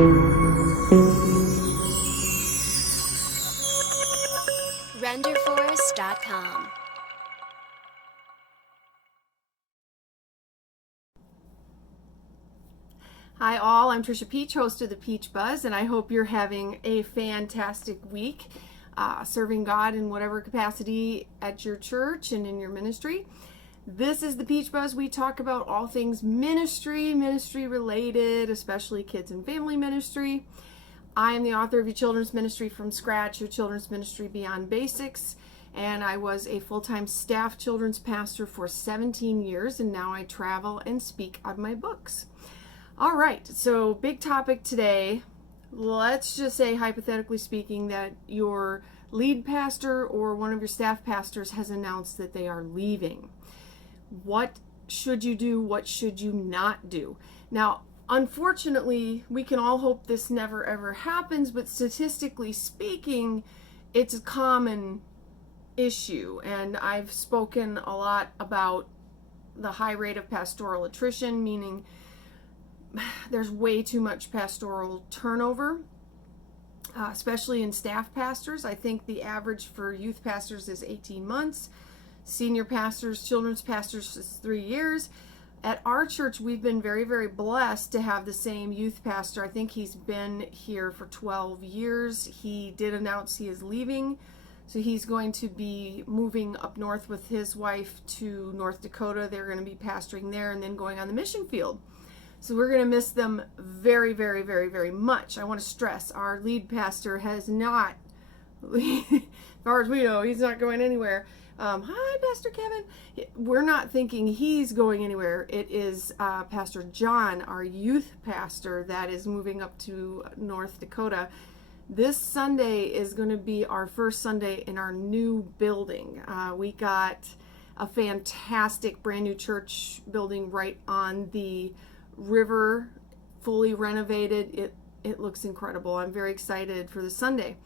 renderforest.com. Hi all, I'm Trisha Peach, host of the Peach Buzz, and I hope you're having a fantastic week serving God in whatever capacity at your church and in your ministry. This is the Peach Buzz. We talk about all things ministry related, especially kids and family ministry. I am the author of Your Children's Ministry from Scratch, Your Children's Ministry Beyond Basics, and I was a full-time staff children's pastor for 17 years, and now I travel and speak on my books. All right, so big topic today. Let's just say, hypothetically speaking, that your lead pastor or one of your staff pastors has announced that they are leaving. What should you do? What should you not do? Now, unfortunately, we can all hope this never ever happens, but statistically speaking, it's a common issue. And I've spoken a lot about the high rate of pastoral attrition, meaning there's way too much pastoral turnover, especially in staff pastors. I think the average for youth pastors is 18 months. Senior pastors, children's pastors is 3 years. At our church, we've been very, very blessed to have the same youth pastor. I think he's been here for 12 years. He did announce he is leaving. So he's going to be moving up north with his wife to North Dakota. They're going to be pastoring there and then going on the mission field. So we're going to miss them very, very, very, very much. I want to stress our lead pastor has not, as far as we know, he's not going anywhere. Hi, Pastor Kevin. We're not thinking he's going anywhere. It is Pastor John, our youth pastor, that is moving up to North Dakota. This Sunday is going to be our first Sunday in our new building. We got a fantastic brand new church building right on the river, fully renovated. It looks incredible. I'm very excited for the Sunday.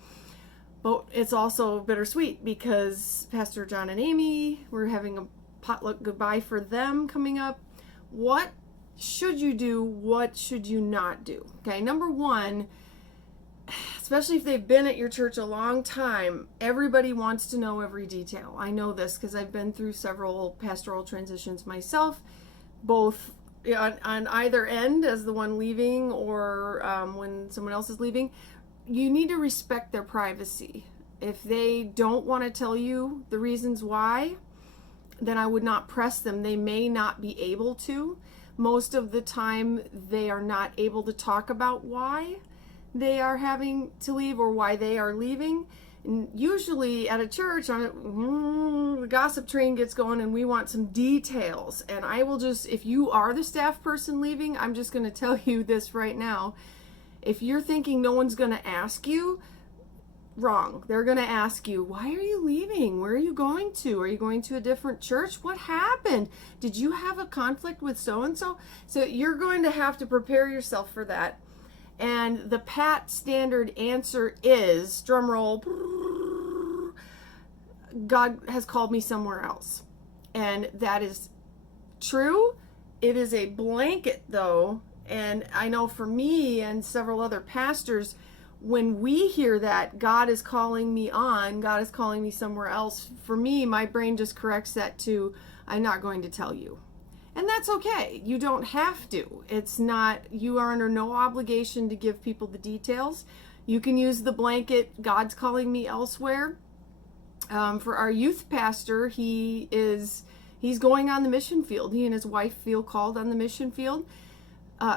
But it's also bittersweet because Pastor John and Amy, we're having a potluck goodbye for them coming up. What should you do? What should you not do? Okay, number one, especially if they've been at your church a long time, everybody wants to know every detail. I know this because I've been through several pastoral transitions myself, both on either end as the one leaving or when someone else is leaving. You need to respect their privacy. If they don't want to tell you the reasons why, then I would not press them. They may not be able to. Most of the time, they are not able to talk about why they are having to leave or why they are leaving. And usually at a church, the gossip train gets going and we want some details. And I will just, if you are the staff person leaving, I'm just going to tell you this right now. If you're thinking no one's going to ask you, wrong. They're going to ask you, why are you leaving? Where are you going to? Are you going to a different church? What happened? Did you have a conflict with so-and-so? So you're going to have to prepare yourself for that. And the pat standard answer is, drum roll, God has called me somewhere else. And that is true. It is a blanket though. And I know for me and several other pastors, when we hear that God is calling me on, God is calling me somewhere else, for me, my brain just corrects that to, I'm not going to tell you. And that's okay. You don't have to. It's not, you are under no obligation to give people the details. You can use the blanket, God's calling me elsewhere. For our youth pastor, he's going on the mission field. He and his wife feel called on the mission field.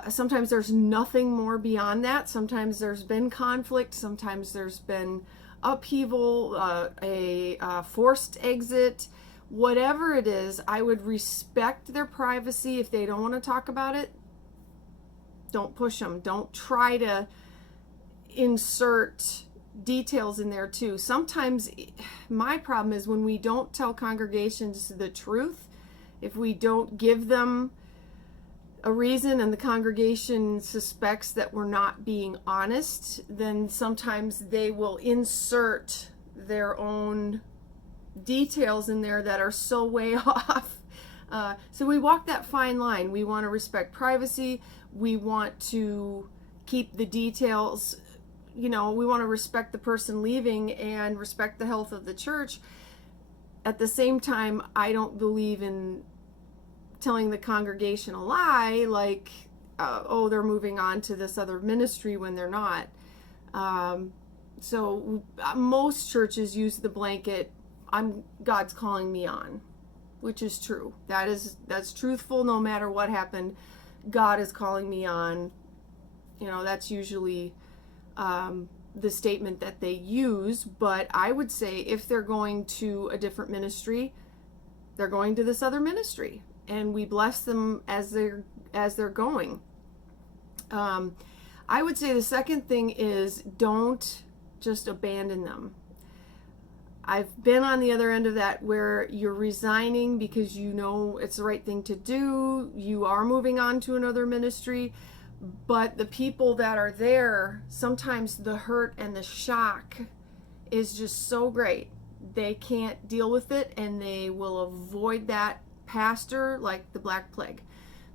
Sometimes there's nothing more beyond that. Sometimes there's been conflict. Sometimes there's been upheaval, a forced exit. Whatever it is, I would respect their privacy. If they don't want to talk about it, don't push them. Don't try to insert details in there too. Sometimes my problem is when we don't tell congregations the truth, if we don't give them a reason and the congregation suspects that we're not being honest, then sometimes they will insert their own details in there that are so way off. So we walk that fine line. We want to respect privacy. We want to keep the details, we want to respect the person leaving and respect the health of the church. At the same time, I don't believe in telling the congregation a lie, like, oh, they're moving on to this other ministry when they're not. So most churches use the blanket, God's calling me on, which is true. That's truthful. No matter what happened, God is calling me on. That's usually the statement that they use. But I would say if they're going to a different ministry, they're going to this other ministry, and we bless them as they're going. I would say the second thing is don't just abandon them. I've been on the other end of that, where you're resigning because it's the right thing to do. You are moving on to another ministry, but the people that are there, sometimes the hurt and the shock is just so great. They can't deal with it, and they will avoid that pastor like the Black Plague,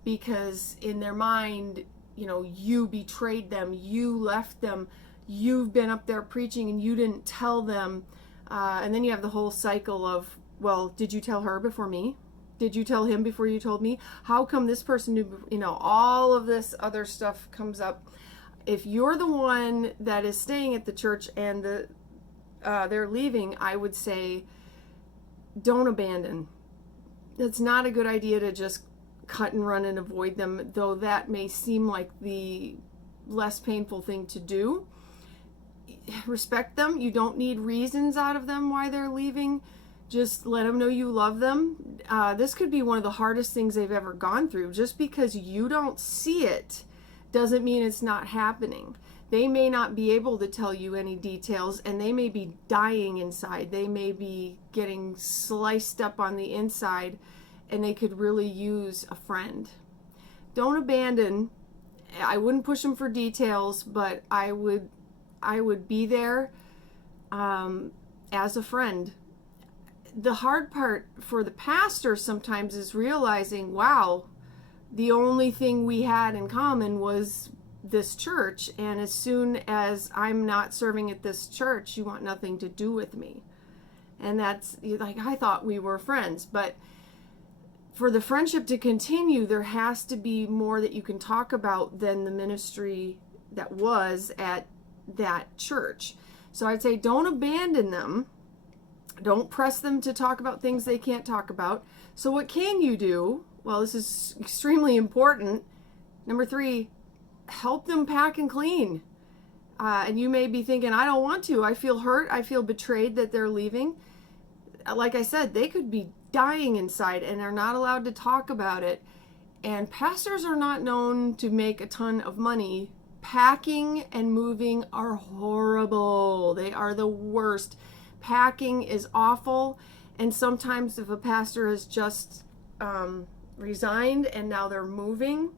because in their mind, you betrayed them, you left them, you've been up there preaching and you didn't tell them. And then you have the whole cycle of, well, did you tell her before me? Did you tell him before you told me? How come this person knew? All of this other stuff comes up. If you're the one that is staying at the church and they're leaving, I would say don't abandon. It's not a good idea to just cut and run and avoid them, though that may seem like the less painful thing to do. Respect them. You don't need reasons out of them why they're leaving. Just let them know you love them. This could be one of the hardest things they've ever gone through. Just because you don't see it doesn't mean it's not happening. They may not be able to tell you any details, and they may be dying inside. They may be getting sliced up on the inside, and they could really use a friend. Don't abandon. I wouldn't push them for details, but I would be there as a friend. The hard part for the pastor sometimes is realizing, wow, the only thing we had in common was this church, and as soon as I'm not serving at this church, you want nothing to do with me. And that's like, I thought we were friends, but for the friendship to continue, there has to be more that you can talk about than the ministry that was at that church. So I'd say don't abandon them. Don't press them to talk about things they can't talk about. So what can you do? Well, this is extremely important. Number 3, help them pack and clean. And you may be thinking, I don't want to. I feel hurt. I feel betrayed that they're leaving. Like I said, they could be dying inside and are not allowed to talk about it. And pastors are not known to make a ton of money. Packing and moving are horrible. They are the worst. Packing is awful. And sometimes if a pastor has just resigned and now they're moving,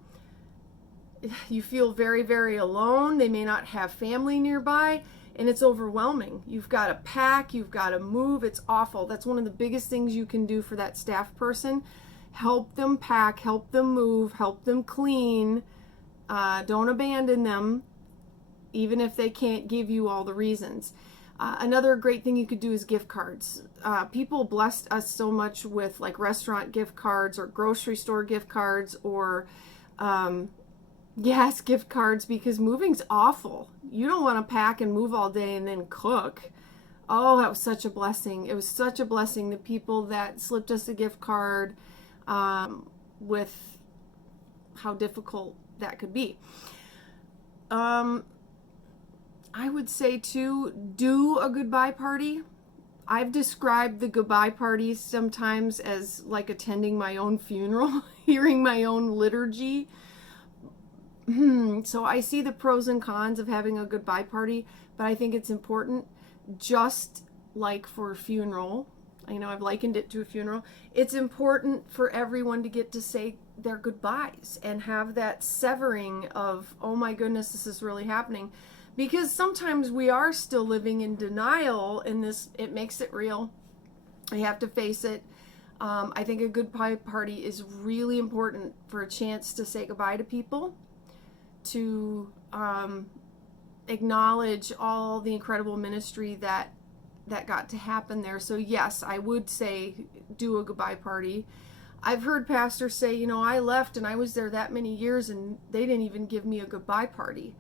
you feel very, very alone. They may not have family nearby, and it's overwhelming. You've got to pack, you've got to move. It's awful. That's one of the biggest things you can do for that staff person. Help them pack, help them move, help them clean. Don't abandon them, even if they can't give you all the reasons. Another great thing you could do is gift cards. People blessed us so much with like restaurant gift cards or grocery store gift cards or gift cards, because moving's awful. You don't want to pack and move all day and then cook. Oh, that was such a blessing. It was such a blessing. The people that slipped us a gift card with how difficult that could be. I would say too, do a goodbye party. I've described the goodbye parties sometimes as like attending my own funeral, hearing my own liturgy. So I see the pros and cons of having a goodbye party, but I think it's important, just like for a funeral. I've likened it to a funeral. It's important for everyone to get to say their goodbyes and have that severing of, oh my goodness, this is really happening. Because sometimes we are still living in denial, and it makes it real. I have to face it. I think a goodbye party is really important for a chance to say goodbye to people, to acknowledge all the incredible ministry that got to happen there. So yes, I would say do a goodbye party. I've heard pastors say, I left and I was there that many years and they didn't even give me a goodbye party.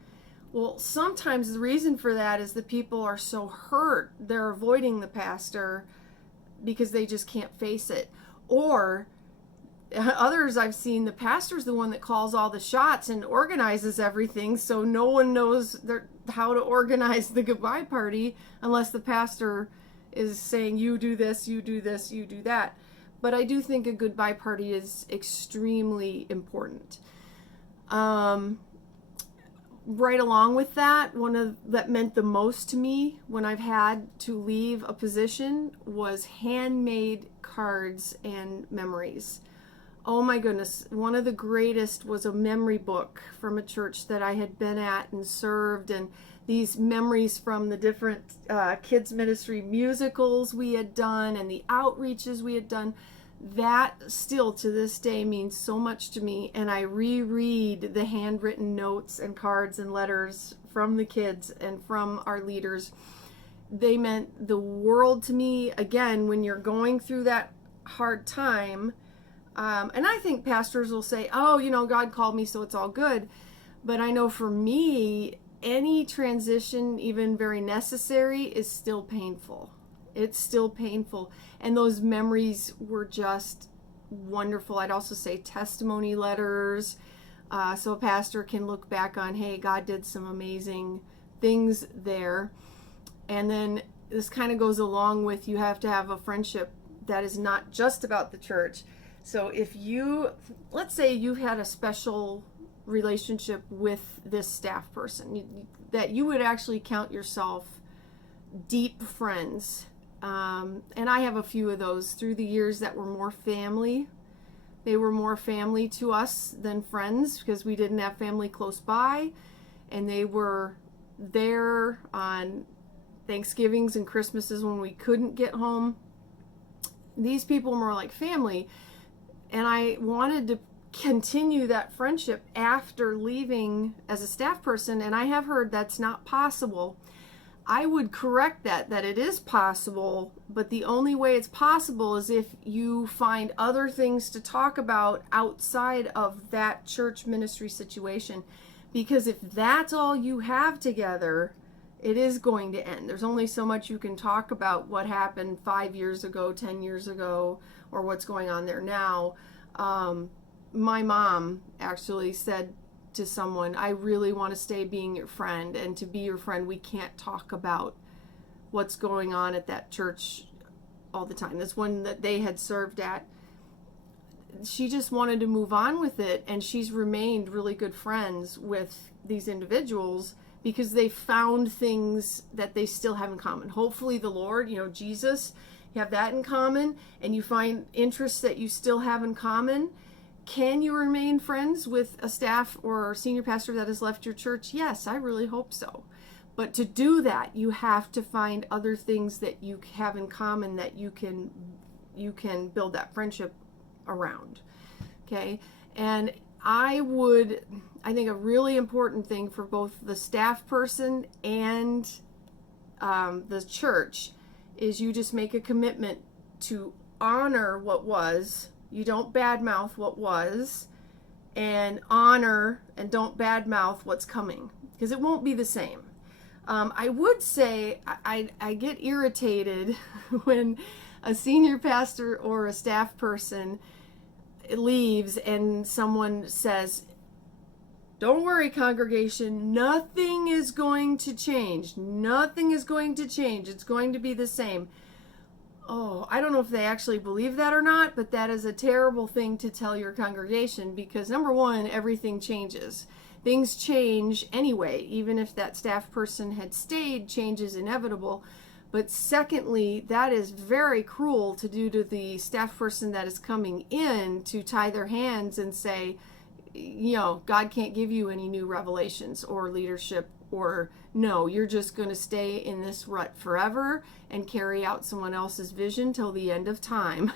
Well, sometimes the reason for that is the people are so hurt, they're avoiding the pastor because they just can't face it. Or others I've seen, the pastor's the one that calls all the shots and organizes everything, so no one knows how to organize the goodbye party unless the pastor is saying, you do this, you do this, you do that. But I do think a goodbye party is extremely important. Right along with that, that meant the most to me when I've had to leave a position was handmade cards and memories. Oh my goodness, one of the greatest was a memory book from a church that I had been at and served, and these memories from the different kids ministry musicals we had done and the outreaches we had done. That still to this day means so much to me, and I reread the handwritten notes and cards and letters from the kids and from our leaders. They meant the world to me. Again, when you're going through that hard time, and I think pastors will say, God called me, so it's all good. But I know for me, any transition, even very necessary, is still painful. It's still painful. And those memories were just wonderful. I'd also say testimony letters, so a pastor can look back on, hey, God did some amazing things there. And then this kind of goes along with, you have to have a friendship that is not just about the church. So if let's say you've had a special relationship with this staff person, that you would actually count yourself deep friends. And I have a few of those through the years that were more family. They were more family to us than friends because we didn't have family close by, and they were there on Thanksgivings and Christmases when we couldn't get home. These people were more like family, and I wanted to continue that friendship after leaving as a staff person, and I have heard that's not possible. I would correct that it is possible, but the only way it's possible is if you find other things to talk about outside of that church ministry situation. Because if that's all you have together, it is going to end. There's only so much you can talk about what happened 5 years ago, 10 years ago, or what's going on there now. My mom actually said to someone, I really want to stay being your friend, and to be your friend, we can't talk about what's going on at that church all the time. This one that they had served at, she just wanted to move on with it, and she's remained really good friends with these individuals because they found things that they still have in common. Hopefully the Lord, Jesus, you have that in common, and you find interests that you still have in common. Can you remain friends with a staff or senior pastor that has left your church? Yes, I really hope so. But to do that, you have to find other things that you have in common that you can build that friendship around. Okay? And I think a really important thing for both the staff person and the church is you just make a commitment to honor what was. You don't badmouth what was, and honor and don't badmouth what's coming, because it won't be the same. I would say I get irritated when a senior pastor or a staff person leaves and someone says, don't worry, congregation, nothing is going to change. Nothing is going to change. It's going to be the same. Oh, I don't know if they actually believe that or not, but that is a terrible thing to tell your congregation, because number one, everything changes. Things change anyway. Even if that staff person had stayed, change is inevitable. But secondly, that is very cruel to do to the staff person that is coming in, to tie their hands and say, God can't give you any new revelations or leadership, or no, you're just going to stay in this rut forever and carry out someone else's vision till the end of time.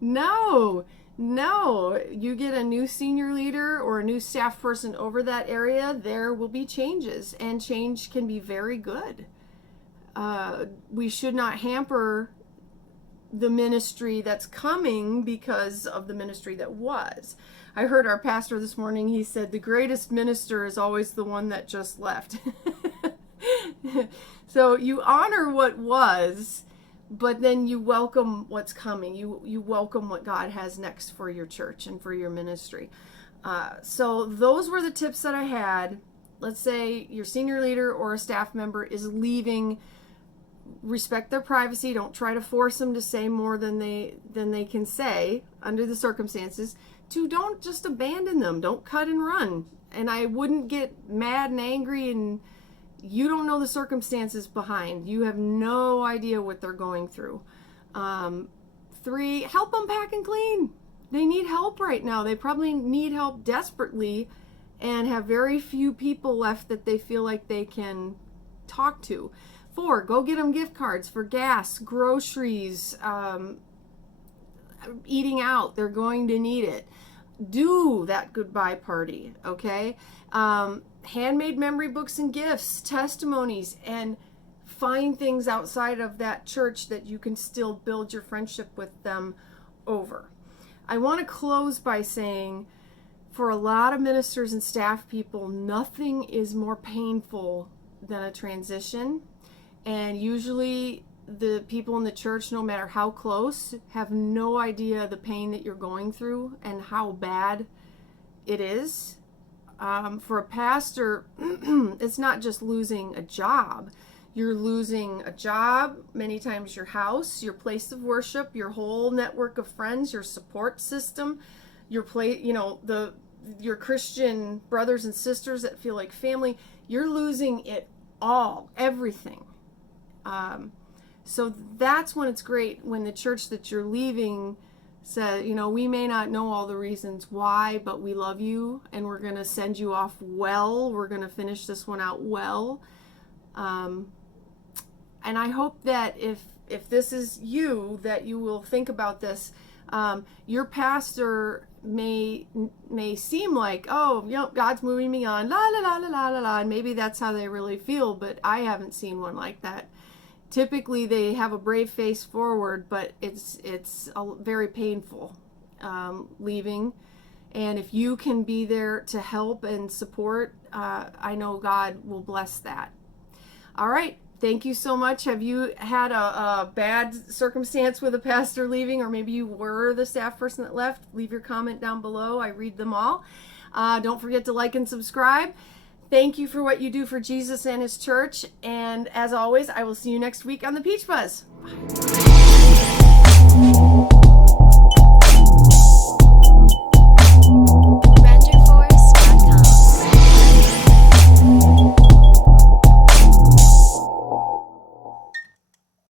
No, No, you get a new senior leader or a new staff person over that area, there will be changes, and change can be very good. We should not hamper the ministry that's coming because of the ministry that was. I heard our pastor this morning, he said, the greatest minister is always the one that just left. So you honor what was, but then you welcome what's coming. You welcome what God has next for your church and for your ministry. So those were the tips that I had. Let's say your senior leader or a staff member is leaving. Respect their privacy. Don't try to force them to say more than they can say under the circumstances. Don't just abandon them. Don't cut and run. And I wouldn't get mad and angry, and you don't know the circumstances behind. You have no idea what they're going through. 3, help them pack and clean. They need help right now. They probably need help desperately and have very few people left that they feel like they can talk to. 4, go get them gift cards for gas, groceries, eating out. They're going to need it. Do that goodbye party, okay? Handmade memory books and gifts, testimonies, and find things outside of that church that you can still build your friendship with them over. I want to close by saying, for a lot of ministers and staff people, nothing is more painful than a transition. And usually the people in the church, no matter how close, have no idea the pain that you're going through and how bad it is. For a pastor, it's not just losing a job. You're losing a job, many times your house, your place of worship, your whole network of friends, your support system, your your Christian brothers and sisters that feel like family. You're losing it all, everything. So that's when it's great when the church that you're leaving says, we may not know all the reasons why, but we love you and we're going to send you off well. We're going to finish this one out well. And I hope that if this is you, that you will think about this. Your pastor may seem like, God's moving me on, la la la la la la la, and maybe that's how they really feel, but I haven't seen one like that. Typically they have a brave face forward, but it's very painful leaving. And if you can be there to help and support, I know God will bless that. All right. Thank you so much. Have you had a bad circumstance with a pastor leaving, or maybe you were the staff person that left? Leave your comment down below. I read them all. Don't forget to like and subscribe. Thank you for what you do for Jesus and his church. And as always, I will see you next week on the Peach Buzz. Bye.